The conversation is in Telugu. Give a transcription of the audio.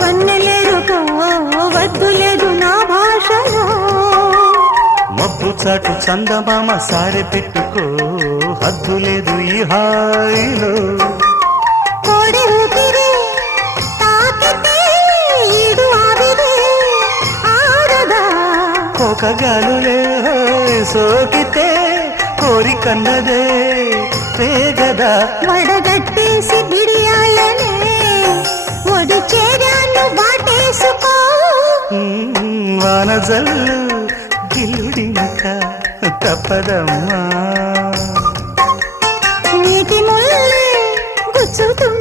వన్నెలేరుకో వద్దు లేదు నా భాషలో మబ్బు చాటు చందమామ సారె పెట్టుకో హద్దు లేదు ఈ హాయిలో కోడి ఊపిరి తాకితే ఈడు ఆవిరి ఆరదా కోకగాలులే సోకితే కోరికన్నదే పేగదా వడగట్టేసి బిడియాలనే ఒడి చేరాను వాటేసుకో వానజల్లు గిల్లుడింక తప్పదమ్మా నీటి ముల్లే గుచ్చుతూ